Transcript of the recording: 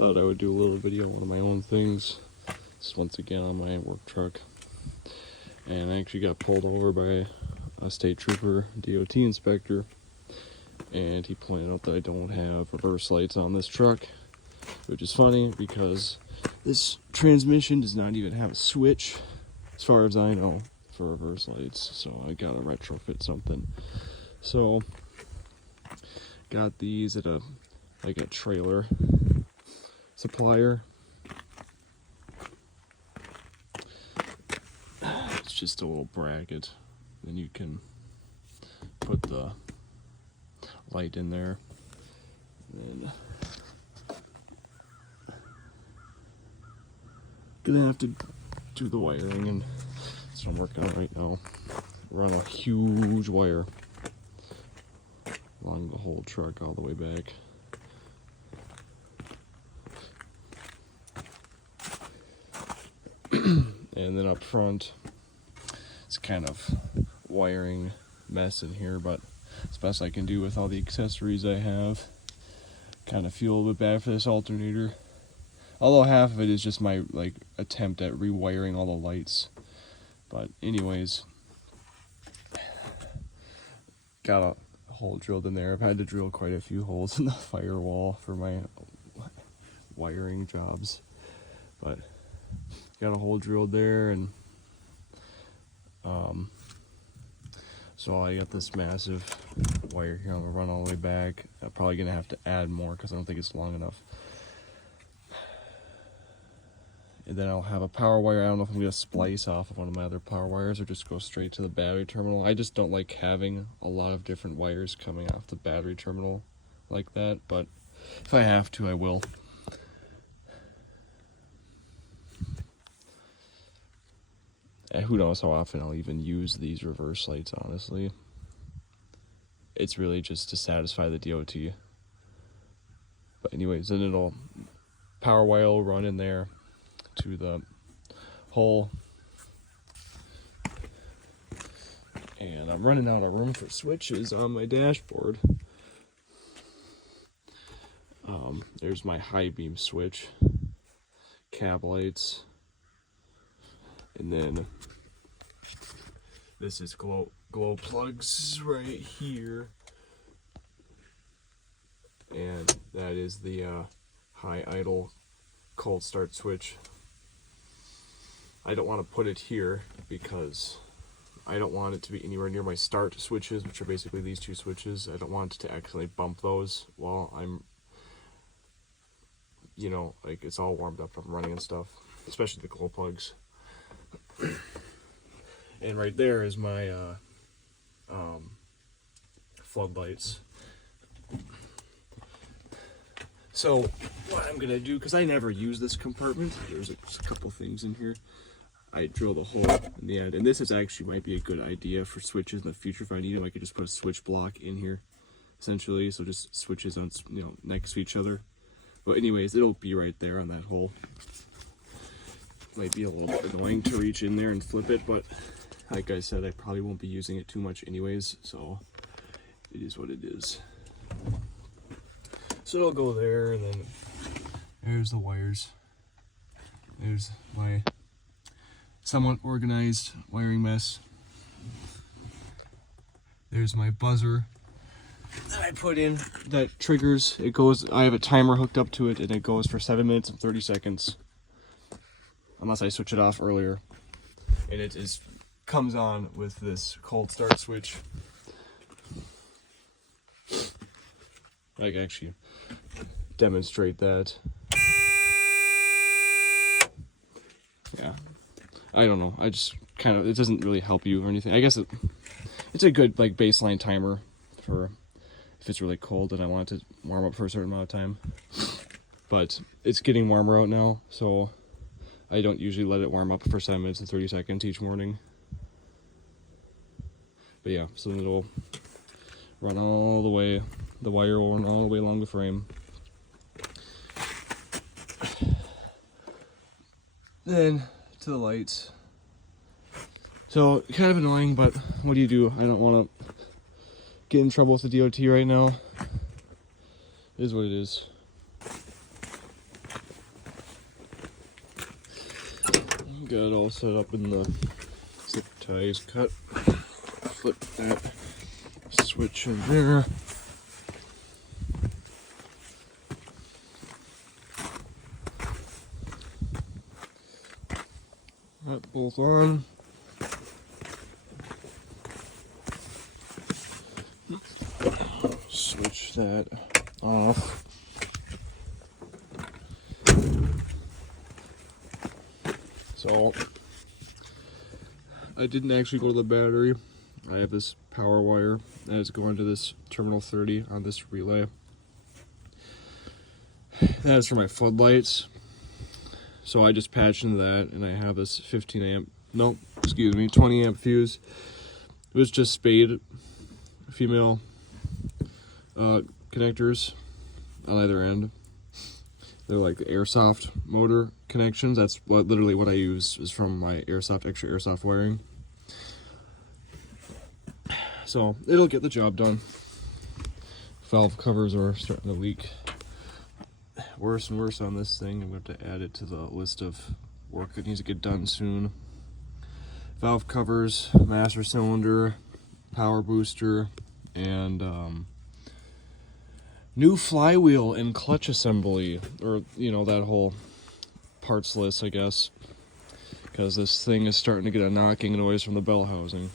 thought I would do a little video on one of my own things. Just once again on my work truck. And I actually got pulled over by a state trooper, DOT inspector, and he pointed out that I don't have reverse lights on this truck, which is funny because this transmission does not even have a switch, as far as I know, for reverse lights, so I gotta retrofit something. So, got these at a trailer supplier. It's just a little bracket, then you can put the light in there. And gonna have to do the wiring, and that's what I'm working on right now. Run a huge wire along the whole truck all the way back. And then up front, it's kind of wiring mess in here, but it's best I can do with all the accessories I have. Kind of feel a little bit bad for this alternator, although half of it is just my attempt at rewiring all the lights. But anyways, got a hole drilled in there. I've had to drill quite a few holes in the firewall for my wiring jobs, but got a hole drilled there, and so I got this massive wire here. I'm gonna run all the way back. I'm probably gonna have to add more because I don't think it's long enough. And then I'll have a power wire. I don't know if I'm gonna splice off of one of my other power wires or just go straight to the battery terminal. I just don't like having a lot of different wires coming off the battery terminal like that, but if I have to, I will. And who knows how often I'll even use these reverse lights, honestly. It's really just to satisfy the DOT. But anyways, then it'll power wire will run in there to the hole. And I'm running out of room for switches on my dashboard. There's my high beam switch, cab lights, and then this is glow plugs right here, and that is the high idle cold start switch. I don't want to put it here because I don't want it to be anywhere near my start switches, which are basically these two switches. I don't want to accidentally bump those while I'm, it's all warmed up from running and stuff, especially the glow plugs. And right there is my floodlights. So what I'm gonna do, because I never use this compartment, there's a couple things in here. I drilled a hole in the end, and this is actually might be a good idea for switches in the future. If I need them, I could just put a switch block in here, essentially, so just switches on next to each other. But anyways, it'll be right there on that hole. Might be a little bit annoying to reach in there and flip it, but like I said, I probably won't be using it too much anyways, so it is what it is. So it'll go there, and then there's the wires. There's my somewhat organized wiring mess. There's my buzzer that I put in that triggers. It goes, I have a timer hooked up to it, and it goes for 7 minutes and 30 seconds. Unless I switch it off earlier. And it comes on with this cold start switch. I can actually demonstrate that. Yeah. I don't know. I just it doesn't really help you or anything. I guess it's a good baseline timer for if it's really cold and I want it to warm up for a certain amount of time. But it's getting warmer out now, so I don't usually let it warm up for 7 minutes and 30 seconds each morning. But yeah, so it'll run all the way, the wire will run all the way along the frame. Then to the lights. So kind of annoying, but what do? I don't want to get in trouble with the DOT right now. It is what it is. Got it all set up in the zip ties cut. Flip that switch in there. That both on. Switch that off. So I didn't actually go to the battery. I have this power wire that is going to this terminal 30 on this relay. That is for my floodlights. So I just patched into that, and I have this 20 amp fuse. It was just spade female connectors on either end. They're like the airsoft motor connections. That's literally what I use, is from my extra airsoft wiring. So it'll get the job done. Valve covers are starting to leak. Worse and worse on this thing. I'm going to have to add it to the list of work that needs to get done soon. Valve covers, master cylinder, power booster, and new flywheel and clutch assembly, or that whole parts list, I guess, because this thing is starting to get a knocking noise from the bell housing.